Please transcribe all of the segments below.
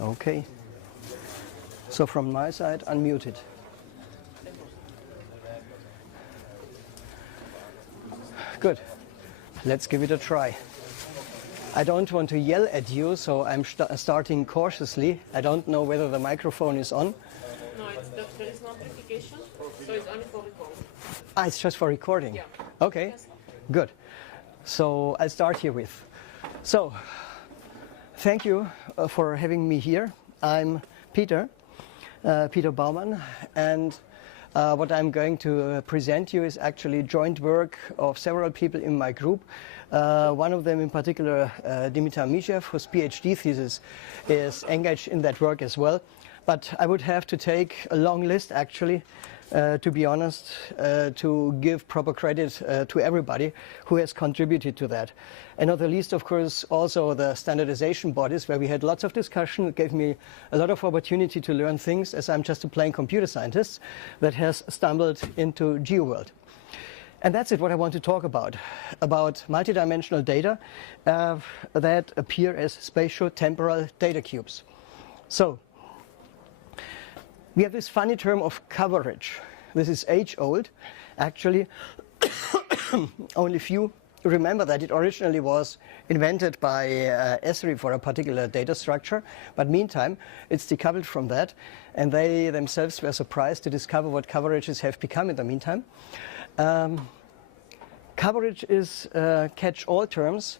Okay. So from my side, unmuted. Good. Let's give it a try. I don't want to yell at you, so I'm starting cautiously. I don't know whether the microphone is on. No, there is no amplification, so it's only for recording. Ah, it's just for recording? Yeah. Okay, good. So I'll start here with. So, thank you for having me here. I'm Peter Baumann, and what I'm going to present you is actually joint work of several people in my group. One of them in particular, Dimitar Mishev, whose PhD thesis is engaged in that work as well. But I would have to take a long list actually, to be honest, to give proper credit to everybody who has contributed to that. And not the least, of course, also the standardization bodies, where we had lots of discussion. It gave me a lot of opportunity to learn things, as I'm just a plain computer scientist that has stumbled into GeoWorld. And that's it, what I want to talk about multidimensional data that appear as spatio-temporal data cubes. So, we have this funny term of coverage. This is age-old. Actually, only few remember that it originally was invented by Esri for a particular data structure, but meantime, it's decoupled from that, and they themselves were surprised to discover what coverages have become in the meantime. Coverage is catch-all terms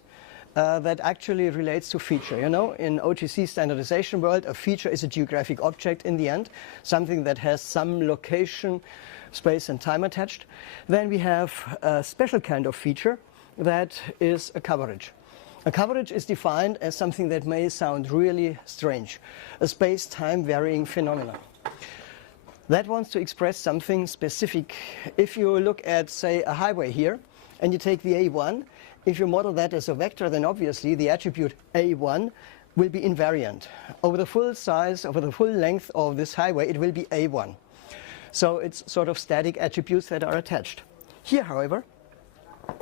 that actually relates to feature. You know, in OGC standardization world, a feature is a geographic object in the end, something that has some location, space and time attached. Then we have a special kind of feature that is a coverage. A coverage is defined as something that may sound really strange, a space-time varying phenomenon. That wants to express something specific. If you look at, say, a highway here, and you take the A1, if you model that as a vector, then obviously the attribute A1 will be invariant. Over the full size, over the full length of this highway, it will be A1. So it's sort of static attributes that are attached. Here, however,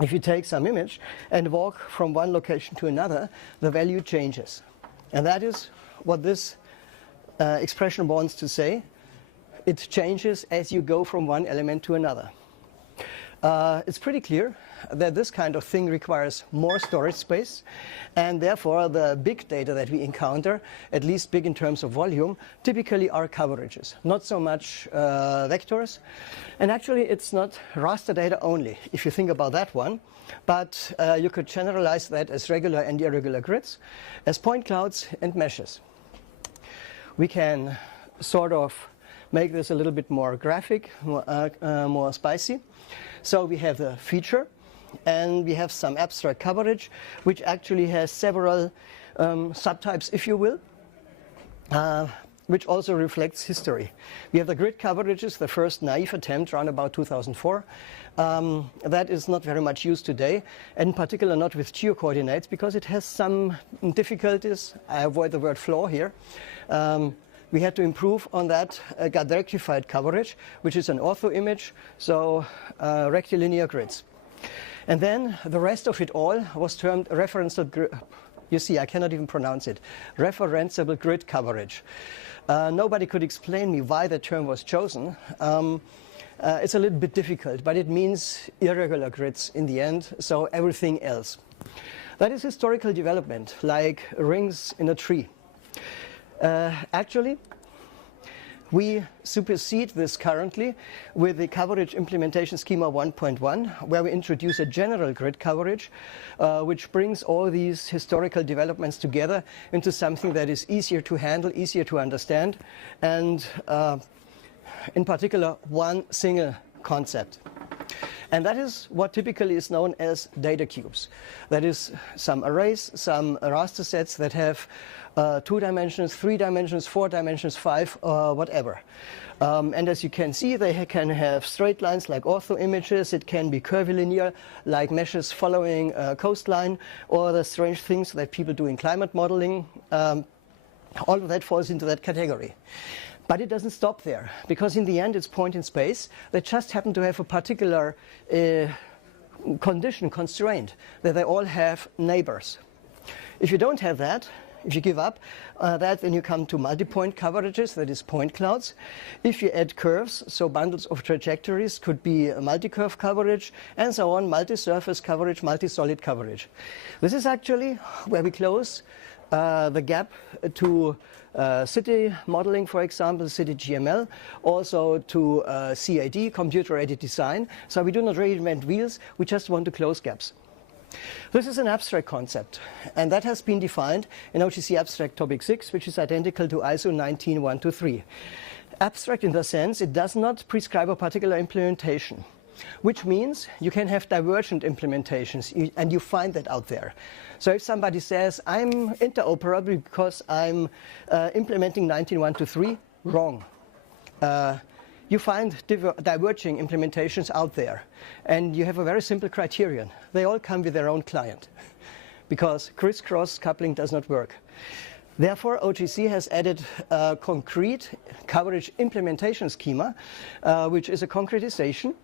if you take some image and walk from one location to another, the value changes. And that is what this expression wants to say. It changes as you go from one element to another. It's pretty clear that this kind of thing requires more storage space, and therefore the big data that we encounter, at least big in terms of volume, typically are coverages, not so much vectors. And actually it's not raster data only, if you think about that one, but you could generalize that as regular and irregular grids, as point clouds and meshes. We can sort of make this a little bit more graphic, more spicy. So we have the feature, and we have some abstract coverage, which actually has several subtypes, if you will, which also reflects history. We have the grid coverages, the first naive attempt around about 2004. That is not very much used today, and in particular not with geocoordinates, because it has some difficulties. I avoid the word flaw here. We had to improve on that got rectified coverage, which is an ortho image, so rectilinear grids. And then the rest of it all was termed referenceable grid. You see, I cannot even pronounce it. Referenceable grid coverage. Nobody could explain me why the term was chosen. It's a little bit difficult, but it means irregular grids in the end, so everything else. That is historical development, like rings in a tree. Actually, we supersede this currently with the coverage implementation schema 1.1, where we introduce a general grid coverage, which brings all these historical developments together into something that is easier to handle, easier to understand, and in particular, one single concept. And that is what typically is known as data cubes. That is some arrays, some raster sets that have 2 dimensions, 3 dimensions, 4 dimensions, 5, whatever. And as you can see, they can have straight lines like ortho images. It can be curvilinear, like meshes following a coastline, or the strange things that people do in climate modeling. All of that falls into that category. But it doesn't stop there, because in the end it's point in space that just happen to have a particular constraint, that they all have neighbors. If you don't have that, If you give up that, then you come to multi-point coverages, that is point clouds. If you add curves, so bundles of trajectories, could be a multi-curve coverage, and so on, multi-surface coverage, multi-solid coverage. This is actually where we close the gap to city modeling, for example, city GML, also to CAD, computer-aided design. So we do not reinvent wheels, we just want to close gaps. This is an abstract concept, and that has been defined in OGC Abstract Topic 6, which is identical to ISO 19123. Abstract in the sense it does not prescribe a particular implementation, which means you can have divergent implementations, and you find that out there. So if somebody says, I'm interoperable because I'm implementing 19123, wrong. You find diverging implementations out there, and you have a very simple criterion. They all come with their own client, because crisscross coupling does not work. Therefore, OGC has added a concrete coverage implementation schema, which is a concretization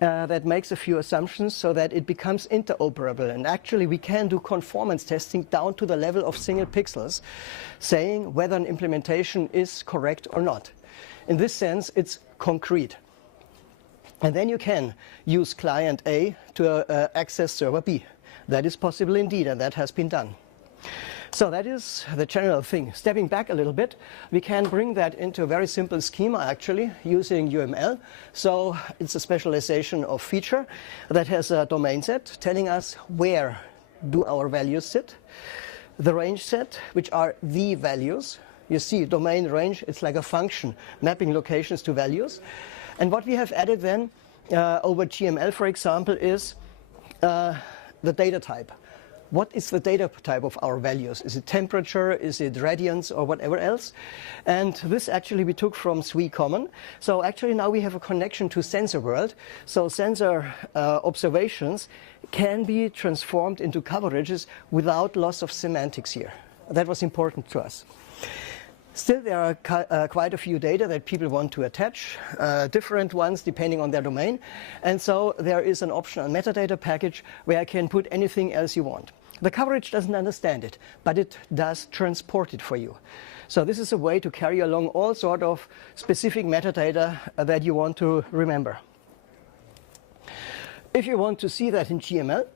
that makes a few assumptions so that it becomes interoperable. And actually, we can do conformance testing down to the level of single pixels, saying whether an implementation is correct or not. In this sense, it's concrete. And then you can use client A to access server B. That is possible indeed, and that has been done. So that is the general thing. Stepping back a little bit, we can bring that into a very simple schema actually using UML. So it's a specialization of feature that has a domain set telling us where do our values sit. The range set, which are the values. You see, domain range, it's like a function mapping locations to values. And what we have added then over GML, for example, is the data type. What is the data type of our values? Is it temperature? Is it radians or whatever else? And this actually we took from SWE Common. So actually now we have a connection to sensor world. So sensor observations can be transformed into coverages without loss of semantics here. That was important to us. Still, there are quite a few data that people want to attach, different ones depending on their domain. And so there is an optional metadata package where I can put anything else you want. The coverage doesn't understand it, but it does transport it for you. So this is a way to carry along all sort of specific metadata that you want to remember. If you want to see that in GML,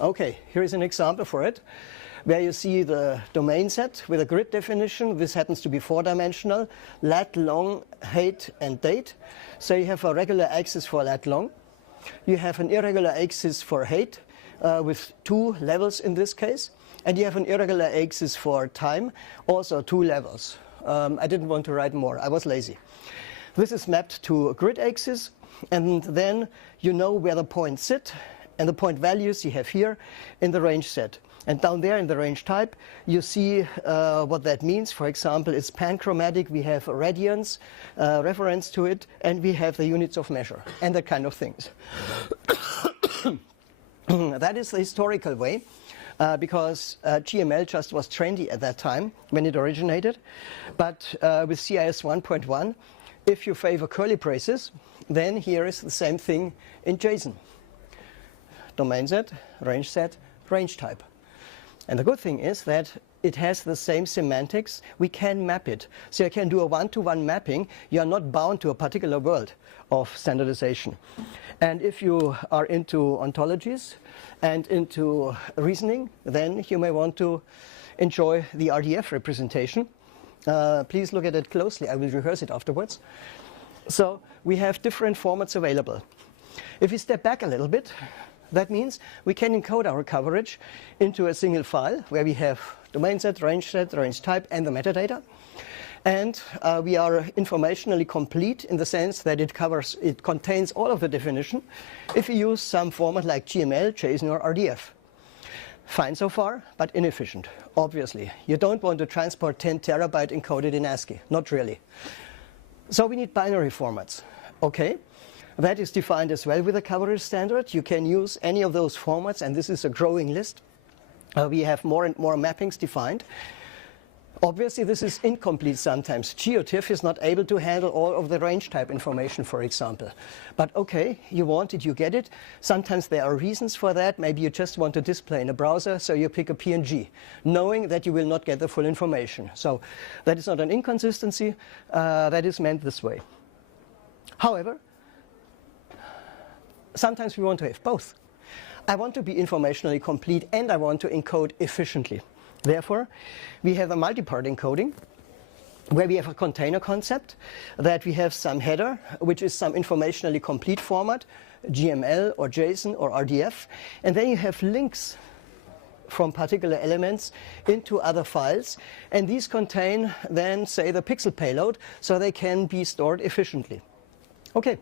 okay, here is an example for it, where you see the domain set with a grid definition. This happens to be 4-dimensional, lat, long, height, and date. So you have a regular axis for lat long. You have an irregular axis for height, with 2 levels in this case. And you have an irregular axis for time, also 2 levels. I didn't want to write more, I was lazy. This is mapped to a grid axis, and then you know where the points sit, and the point values you have here in the range set. And down there in the range type, you see what that means. For example, it's panchromatic. We have radians reference to it, and we have the units of measure and that kind of things. That is the historical way, because GML just was trendy at that time when it originated. But with CIS 1.1, if you favor curly braces, then here is the same thing in JSON. Domain set, range type. And the good thing is that it has the same semantics. We can map it. So you can do a one-to-one mapping. You are not bound to a particular world of standardization. And if you are into ontologies and into reasoning, then you may want to enjoy the RDF representation. Please look at it closely. I will rehearse it afterwards. So we have different formats available. If we step back a little bit, that means we can encode our coverage into a single file where we have domain set, range type, and the metadata. And we are informationally complete in the sense that it contains all of the definition if you use some format like GML, JSON, or RDF. Fine so far, but inefficient, obviously. You don't want to transport 10 terabyte encoded in ASCII, not really. So we need binary formats. Okay. That is defined as well with a coverage standard. You can use any of those formats, and this is a growing list. We have more and more mappings defined. Obviously, this is incomplete sometimes. GeoTIFF is not able to handle all of the range type information, for example. But okay, you want it, you get it. Sometimes there are reasons for that. Maybe you just want to display in a browser, so you pick a PNG, knowing that you will not get the full information. So that is not an inconsistency. That is meant this way. However, sometimes we want to have both. I want to be informationally complete and I want to encode efficiently. Therefore, we have a multi-part encoding where we have a container concept, that we have some header, which is some informationally complete format, GML or JSON or RDF, and then you have links from particular elements into other files, and these contain then, say, the pixel payload, so they can be stored efficiently. Okay,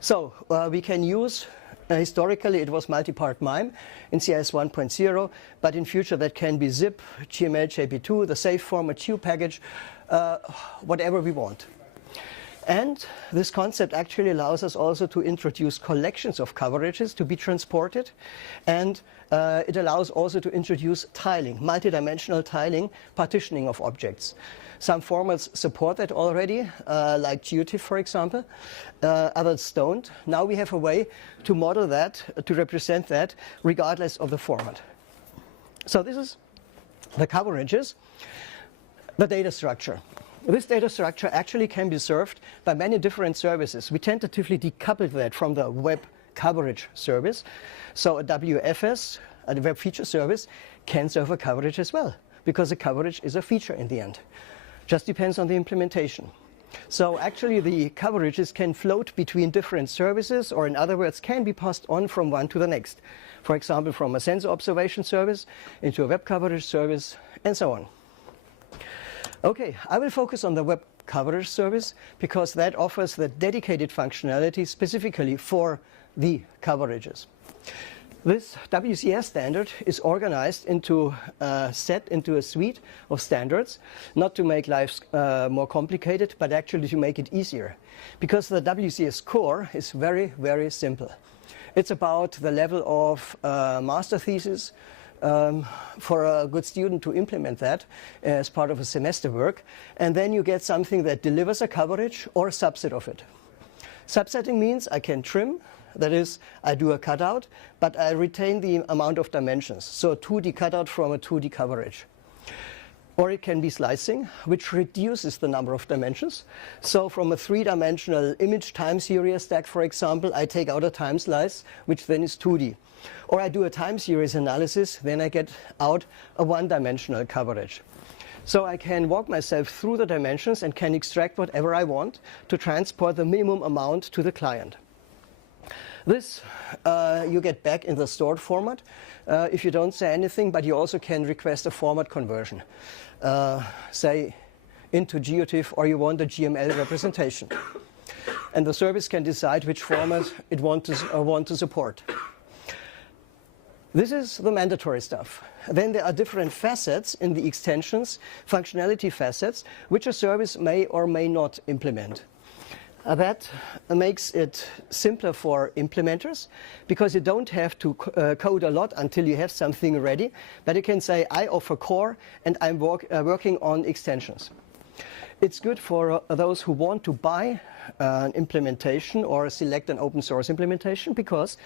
so we can use historically, it was multi-part MIME in CIS 1.0, but in future that can be zip, GML, JP2, the safe format, Q package, whatever we want. And this concept actually allows us also to introduce collections of coverages to be transported, and it allows also to introduce tiling, multidimensional tiling, partitioning of objects. Some formats support that already, like GeoTIFF, for example. Others don't. Now we have a way to model that, to represent that, regardless of the format. So this is the coverages, the data structure. This data structure actually can be served by many different services. We tentatively decoupled that from the web coverage service. So a WFS, a web feature service, can serve a coverage as well, because the coverage is a feature in the end. Just depends on the implementation. So actually the coverages can float between different services, or in other words, can be passed on from one to the next. For example, from a sensor observation service into a web coverage service, and so on. Okay, I will focus on the web coverage service because that offers the dedicated functionality specifically for the coverages. This WCS standard is organized into a suite of standards, not to make life more complicated, but actually to make it easier. Because the WCS core is very, very simple. It's about the level of master thesis for a good student to implement that as part of a semester work. And then you get something that delivers a coverage or a subset of it. Subsetting means I can trim. That is, I do a cutout, but I retain the amount of dimensions. So a 2D cutout from a 2D coverage. Or it can be slicing, which reduces the number of dimensions. So from a 3-dimensional image time series stack, for example, I take out a time slice, which then is 2D. Or I do a time series analysis, then I get out a 1-dimensional coverage. So I can walk myself through the dimensions and can extract whatever I want to transport the minimum amount to the client. This you get back in the stored format if you don't say anything, but you also can request a format conversion, say into GeoTIFF, or you want a GML representation. And the service can decide which format it want to support. This is the mandatory stuff. Then there are different facets in the extensions, functionality facets, which a service may or may not implement. That makes it simpler for implementers, because you don't have to code a lot until you have something ready, but you can say, I offer core and I'm working on extensions. It's good for those who want to buy an implementation or select an open source implementation, because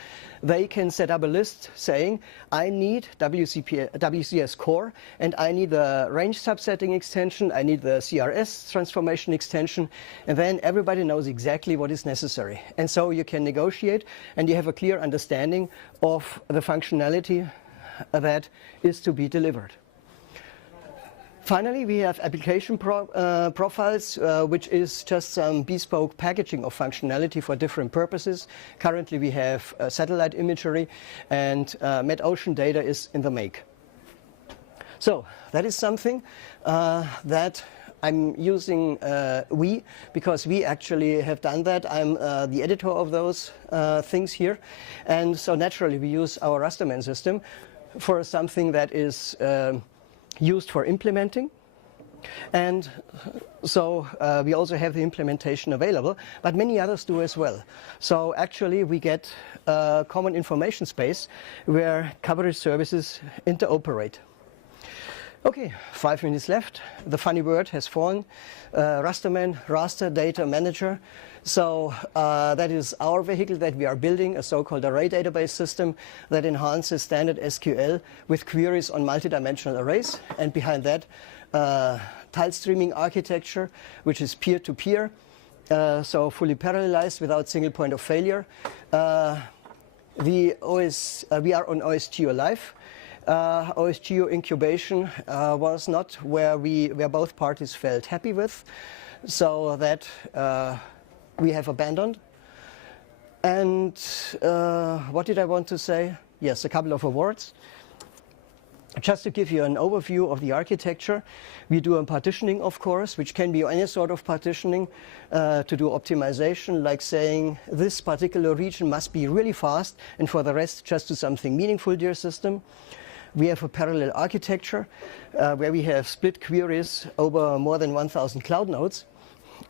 they can set up a list saying, I need WCS core, and I need the range subsetting extension, I need the CRS transformation extension, and then everybody knows exactly what is necessary. And so you can negotiate, and you have a clear understanding of the functionality that is to be delivered. Finally, we have application profiles, which is just some bespoke packaging of functionality for different purposes. Currently, we have satellite imagery, and metocean data is in the make. So that is something that I'm using we, because we actually have done that. I'm the editor of those things here. And so naturally, we use our Rasterman system for something that is used for implementing. And so we also have the implementation available, but many others do as well. So actually we get a common information space where coverage services interoperate. Okay, 5 minutes left. The funny word has fallen. Rasterman, Raster Data Manager. So that is our vehicle that we are building, a so-called array database system that enhances standard SQL with queries on multidimensional arrays. And behind that, tile streaming architecture, which is peer-to-peer, so fully parallelized without single point of failure. We are on OSGeo Live. OSGeo incubation was not where both parties felt happy with, so that we have abandoned. And what did I want to say? Yes, a couple of awards. Just to give you an overview of the architecture, we do a partitioning, of course, which can be any sort of partitioning to do optimization, like saying this particular region must be really fast, and for the rest, just do something meaningful, dear system. We have a parallel architecture where we have split queries over more than 1,000 cloud nodes.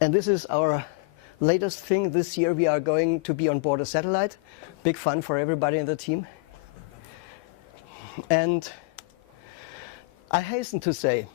And this is our latest thing. This year we are going to be on board a satellite. Big fun for everybody in the team. And I hasten to say,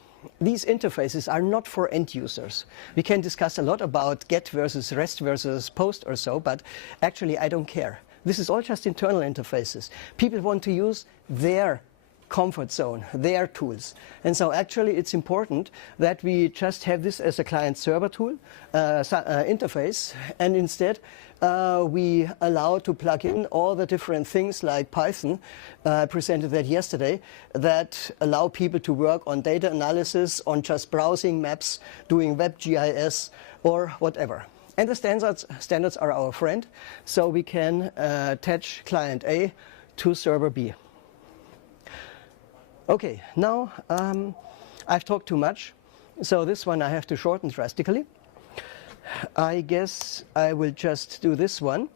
these interfaces are not for end users. We can discuss a lot about GET versus REST versus POST or so, but actually I don't care. This is all just internal interfaces. People want to use their comfort zone, their tools. And so actually it's important that we just have this as a client-server tool interface, and instead we allow to plug in all the different things like Python, presented that yesterday, that allow people to work on data analysis, on just browsing maps, doing WebGIS or whatever. And the standards are our friend, so we can attach client A to server B. Okay, now I've talked too much, so this one I have to shorten drastically. I guess I will just do this one.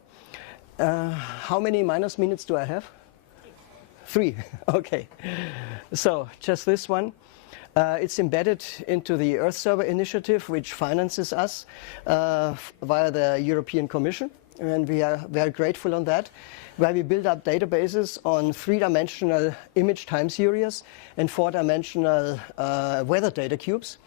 How many minus minutes do I have? 3. Okay. So just this one. It's embedded into the Earth Server initiative, which finances us via the European Commission, and we are very grateful on that, where we build up databases on 3-dimensional image time series and 4-dimensional weather data cubes.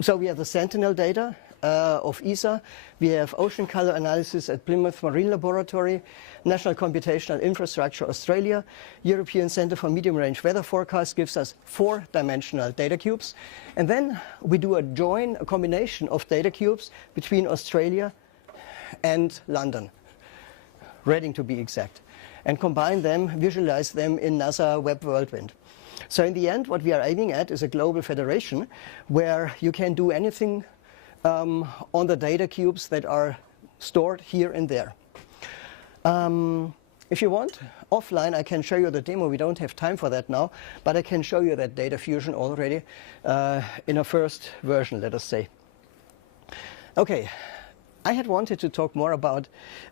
So we have the Sentinel data of ESA. We have ocean color analysis at Plymouth Marine Laboratory, National Computational Infrastructure Australia, European Centre for Medium Range Weather Forecast gives us 4-dimensional data cubes. And then we do a combination of data cubes between Australia and London, Reading to be exact, and combine them, visualize them in NASA Web Whirlwind. So in the end, what we are aiming at is a global federation where you can do anything on the data cubes that are stored here and there. If you want, offline I can show you the demo. We don't have time for that now, but I can show you that data fusion already in a first version, let us say. Okay, I had wanted to talk more about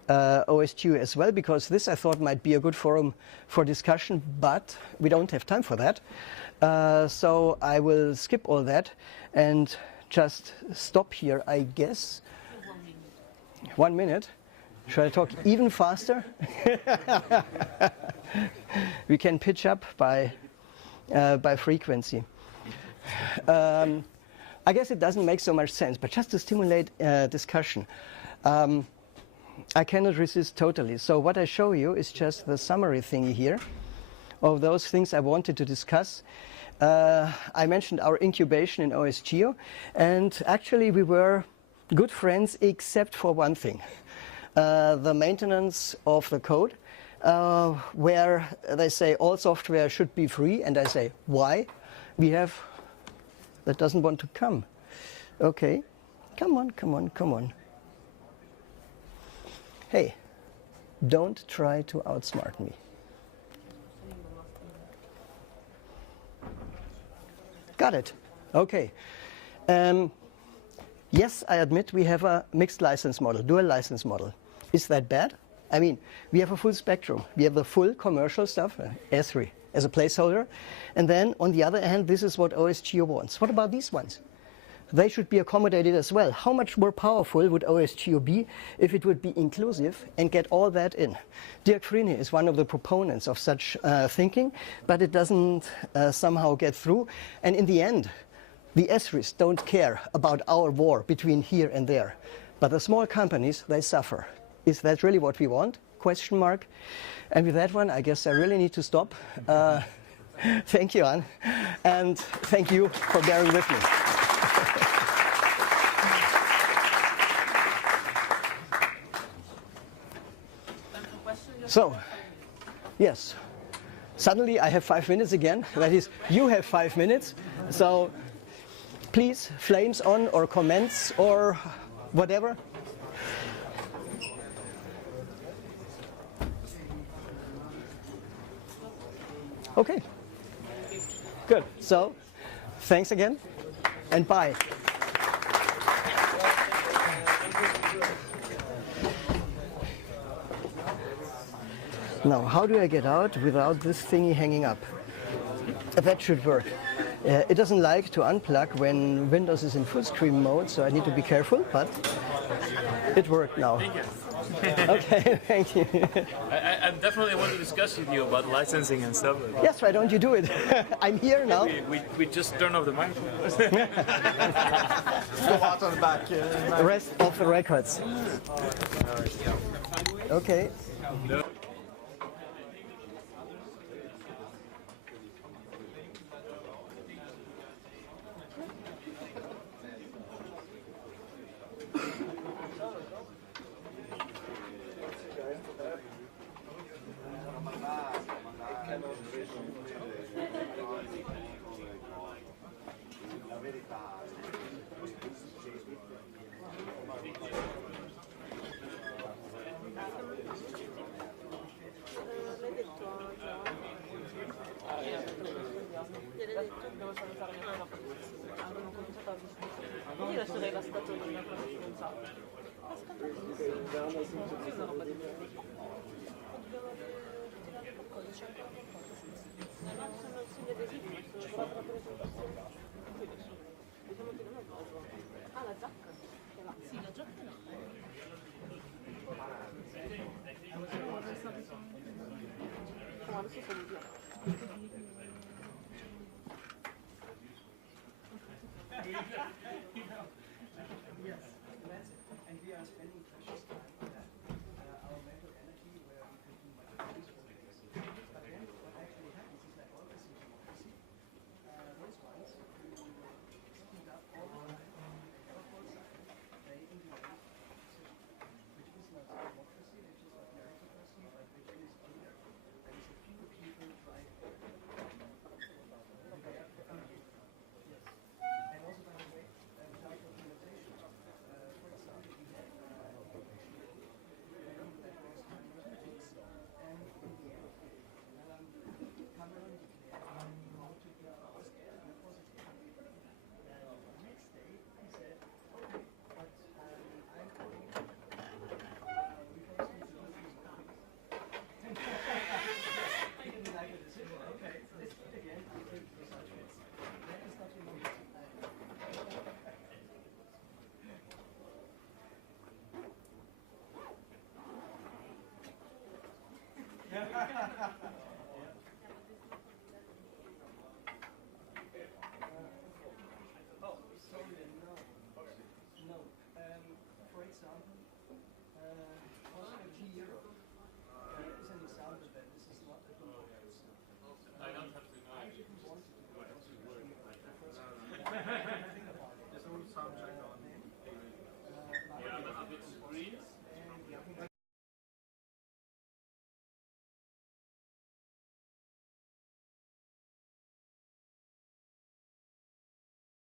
OSGeo as well, because this I thought might be a good forum for discussion, but we don't have time for that. So I will skip all that and just stop here, I guess. 1 minute. Should I talk even faster? We can pitch up by frequency. I guess it doesn't make so much sense, but just to stimulate discussion, I cannot resist totally. So what I show you is just the summary thingy here of those things I wanted to discuss. I mentioned our incubation in OSGeo, and actually we were good friends except for one thing. The maintenance of the code, where they say all software should be free, and I say, why? We have, that doesn't want to come. Okay, come on, come on, come on. Hey, don't try to outsmart me. Got it. Okay. Yes, I admit we have a mixed license model, dual license model. Is that bad? I mean, we have a full spectrum. We have the full commercial stuff, S3, as a placeholder. And then, on the other hand, this is what OSGeo wants. What about these ones? they should be accommodated as well. How much more powerful would OSGeo be if it would be inclusive and get all that in? Dirk Vriene is one of the proponents of such thinking, but it doesn't somehow get through. And in the end, the ESRIs don't care about our war between here and there. But the small companies, they suffer. Is that really what we want? Question mark. And with that one, I guess I really need to stop. Thank you, Anne. And thank you for bearing with me. So, yes, suddenly I have 5 minutes again. That is, you have 5 minutes. So, please, flames on or comments or whatever. Okay, good. So, thanks again, and bye. Now, how do I get out without this thingy hanging up? That should work. It doesn't like to unplug when Windows is in full screen mode, so I need to be careful, but it worked now. Thank you. Okay, thank you. I definitely want to discuss with you about licensing and stuff. Yes, why don't you do it? I'm here now. We just turn off the microphone. Go out on the back. The rest of the records. Okay.